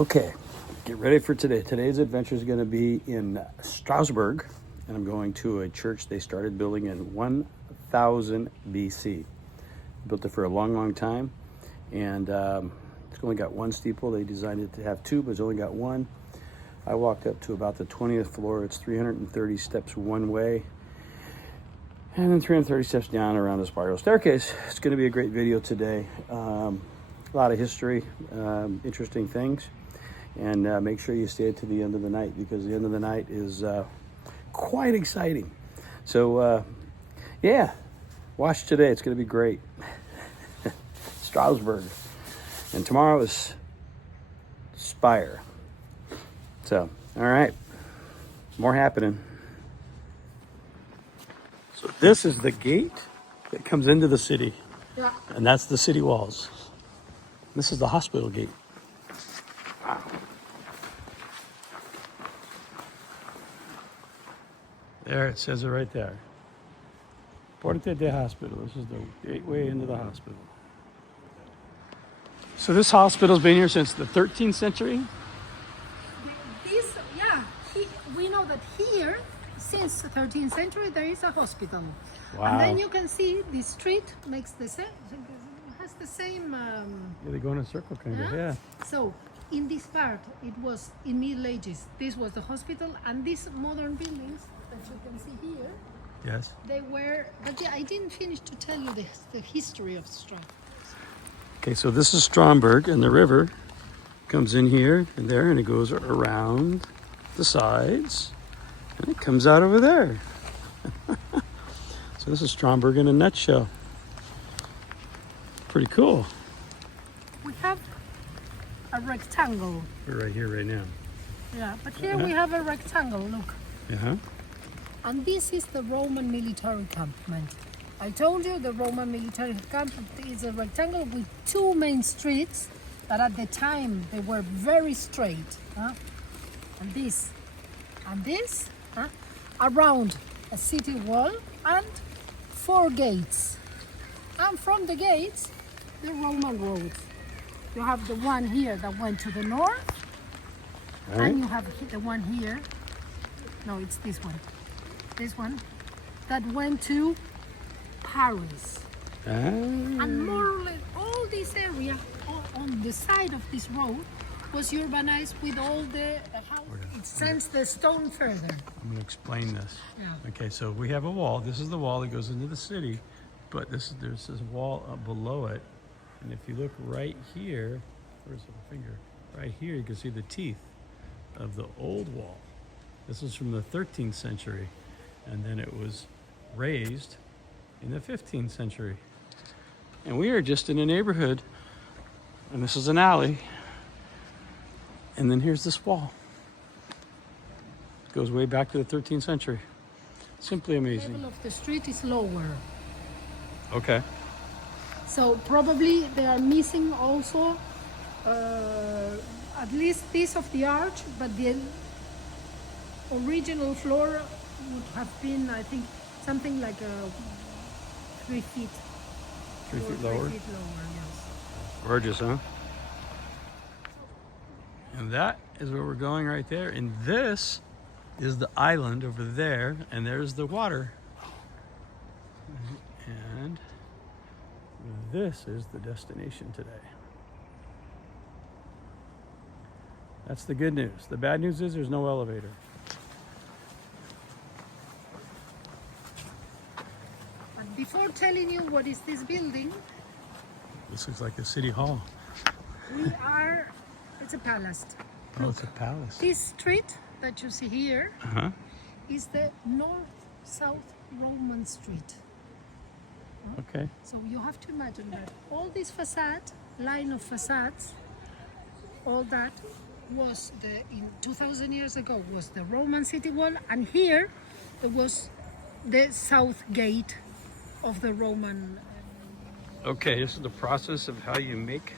Okay, get ready for today. Today's adventure is going to be in Strasbourg, and I'm going to a church they started building in 1000 BC. Built it for a long, long time, and it's only got one steeple. They designed it to have two, but it's only got one. I walked up to about the 20th floor. It's 330 steps one way, and then 330 steps down around a spiral staircase. It's going to be a great video today. A lot of history, interesting things. And make sure you stay to the end of the night, because the end of the night is quite exciting. So, yeah, watch today. It's going to be great. Strasbourg. And tomorrow is Spire. So, all right, more happening. So this is the gate that comes into the city. Yeah. And that's the city walls. This is the hospital gate. Wow. There, it says it right there. Porte de Hospital. This is the gateway into the hospital. So this hospital's been here since the 13th century? We know that here, since the 13th century, there is a hospital. Wow. And then you can see the street makes the same, has the same... Yeah, they go in a circle kind of, yeah. So, in this part, it was in Middle Ages. This was the hospital, and these modern buildings that you can see here, Yes. they were... But I didn't finish to tell you the history of Strasbourg. Okay, so this is Strasbourg, and the river comes in here and there, and it goes around the sides, and it comes out over there. So this is Strasbourg in a nutshell. Pretty cool. We have a rectangle. We're right here right now. Yeah, but here we have a rectangle, look. Uh-huh. And this is the Roman military campment. I told you the Roman military camp is a rectangle with two main streets that at the time they were very straight. And this around a city wall and 4 gates. And from the gates, the Roman roads. You have the one here that went to the north, All right. and you have the one here. No, it's this one. This one that went to Paris. And more or less all this area on the side of this road was urbanized with all the houses. It sends the stone further. I'm going to explain this. Yeah. Okay, so we have a wall. This is the wall that goes into the city, but there's this wall up below it. And if you look right here, where's the finger? Right here, you can see the teeth of the old wall. This is from the 13th century, and then it was raised in the 15th century. And we are just in a neighborhood, and this is an alley, and then here's this wall. It goes way back to the 13th century. Simply The amazing. level of the street is lower. Okay. So probably they are missing also at least this of the arch, but the original floor would have been, I think, something like 3 feet. 3 feet lower. 3 feet lower, yes. Gorgeous, huh? And that is where we're going right there. And this is the island over there, and there's the water. And this is the destination today. That's the good news. The bad news is there's no elevator. But before telling you what is this building, This looks like a city hall. it's a palace. Oh, it's a palace. This street that you see here Uh-huh. is the north-south Roman street. Okay. So you have to imagine that all this line of facades, all that was in 2000 years ago was the Roman city wall, and here there was the south gate of the Roman. Okay, this is the process of how you make.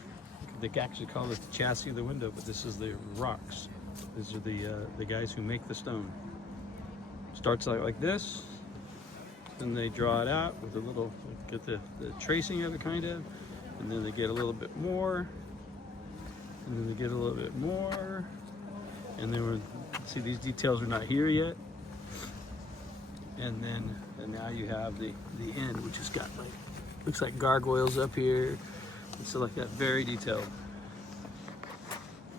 They actually call it the chassis of the window, but this is the rocks. These are the guys who make the stone. Starts out like this, then they draw it out with a little, get the tracing of it kind of, and then they get a little bit more, And then they get a little bit more. And then see these details are not here yet. And now you have the end, which has got like, looks like gargoyles up here. And so like that, very detailed.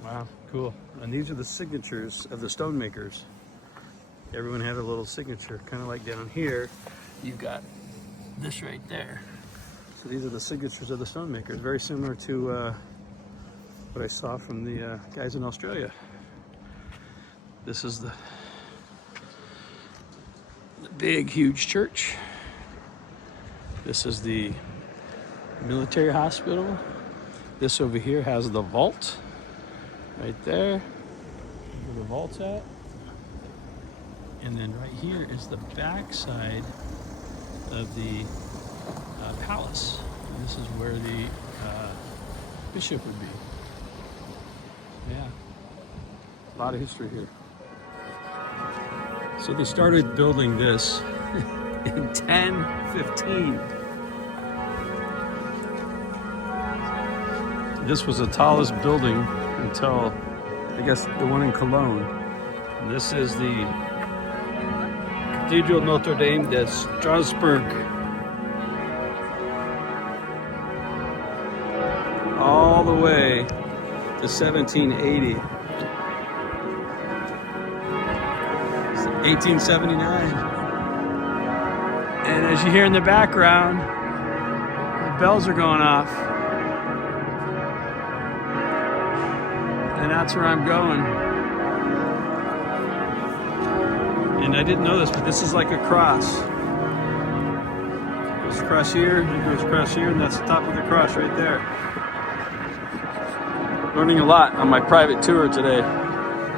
Wow, cool. And these are the signatures of the stonemakers. Everyone had a little signature, kind of like down here. You've got this right there. So these are the signatures of the stonemakers, very similar to what I saw from the guys in Australia. This is the big, huge church. This is the military hospital. This over here has the vault right there, where the vault's at. And then right here is the back side of the palace. And this is where the bishop would be. Yeah, a lot of history here. So they started building this in 1015. This was the tallest building until, I guess, the one in Cologne. And this is the Cathedral Notre de Strasbourg. All the way to 1780. 1879. And as you hear in the background, the bells are going off. And that's where I'm going. And I didn't know this, but this is like a cross. It goes across here, it goes across here, and that's the top of the cross right there. Learning a lot on my private tour today.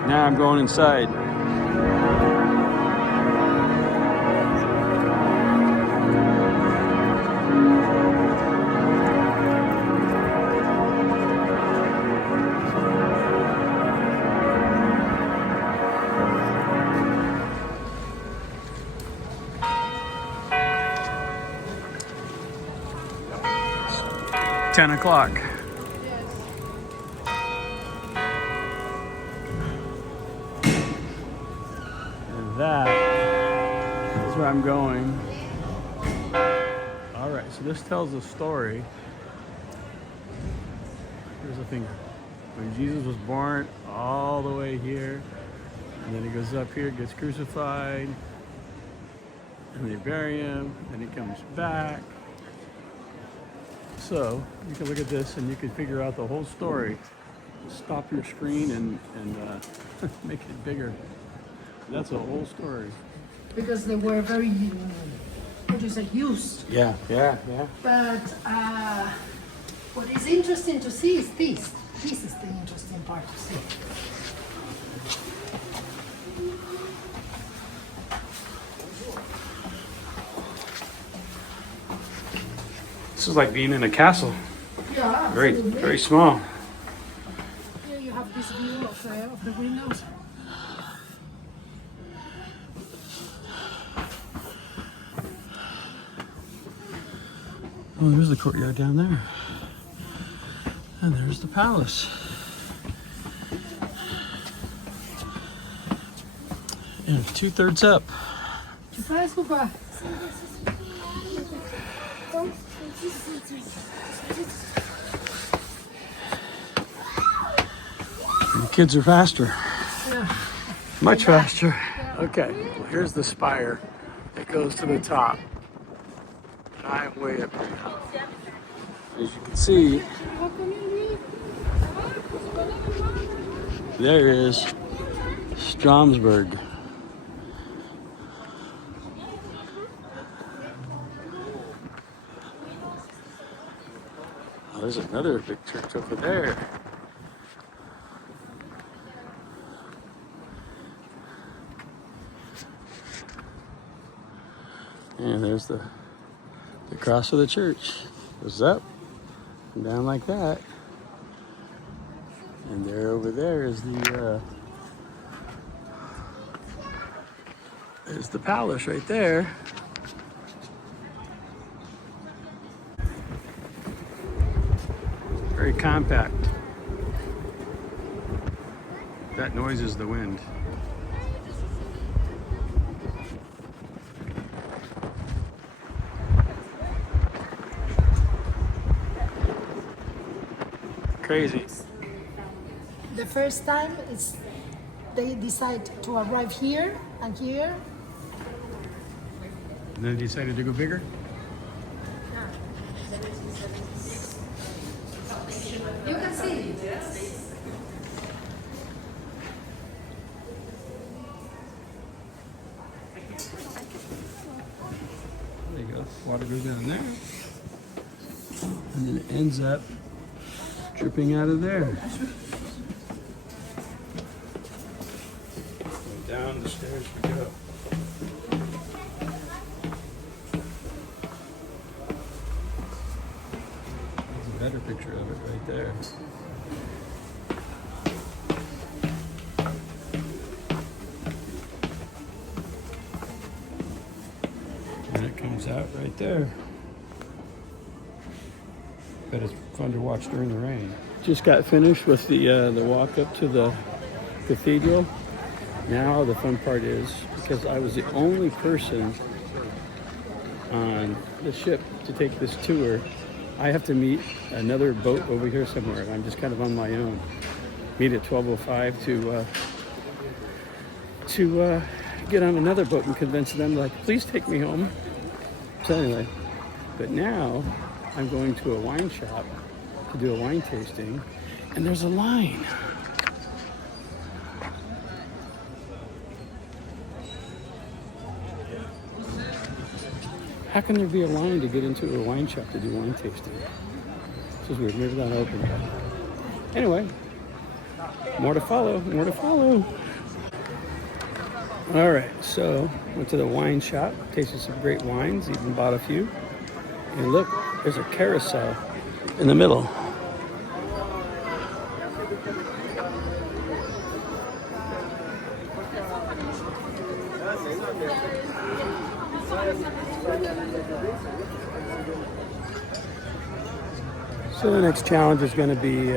Now I'm going inside. It's 10 o'clock. That is where I'm going. All right, so this tells a story. Here's the thing. When Jesus was born, all the way here, and then he goes up here, gets crucified, and they bury him, and he comes back. So you can look at this and you can figure out the whole story. Stop your screen and make it bigger. That's a whole story. Because they were very, how do you say, used. Yeah. But what is interesting to see is this. This is the interesting part to see. This is like being in a castle. Yeah, Very, absolutely. very small. Here you have this view of the windows. Oh, there's the courtyard down there. And there's the palace. And 2/3 up. And the kids are faster. Yeah. Much faster. Okay, well, here's the spire that goes to the top. I'm way up here now. As you can see, there is Strasbourg. Oh, there's another big church over there. And there's the cross of the church. Goes up and down like that. And there over there is the palace right there. Very compact. That noise is the wind. Crazy. The first time is they decide to arrive here and here. And then decided to go bigger? You can see. There you go. Water goes down there. And then it ends up dripping out of there. And down the stairs we go. There's a better picture of it right there. And it comes out right there. But it's fun to watch during the rain. Just got finished with the walk up to the cathedral. Now the fun part is, because I was the only person on the ship to take this tour, I have to meet another boat over here somewhere. I'm just kind of on my own. Meet at 12:05 to get on another boat and convince them, like, please take me home. So anyway, but now I'm going to a wine shop to do a wine tasting, and there's a line. How can there be a line to get into a wine shop to do wine tasting? This is weird. Maybe not open. Anyway, more to follow. More to follow. All right, so went to the wine shop, tasted some great wines, even bought a few. And look, there's a carousel in the middle. So the next challenge is going to be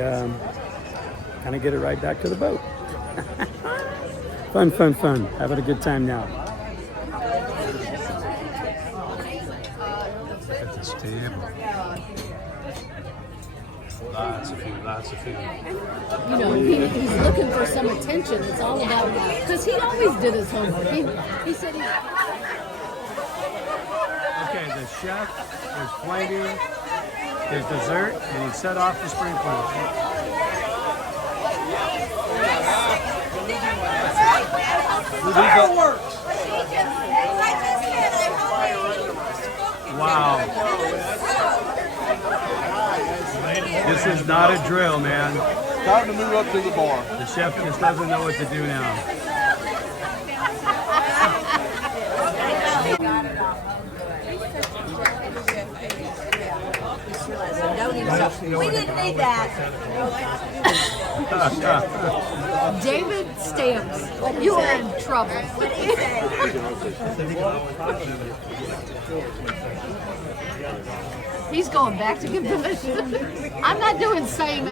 kind of get it right back to the boat. Fun, fun, fun. Having a good time now. At this table. Lots of food, lots of food. You know, he's looking for some attention. It's all about, because he always did his homework. He said he... Okay, the chef is flaming his dessert, and he set off the sprinklers. Fireworks! Wow. This is not a drill, man. Time to move up to the bar. The chef just doesn't know what to do now. We didn't need that. David Stamps, you are in trouble. What did he say? He's going back to give permission. I'm not doing same.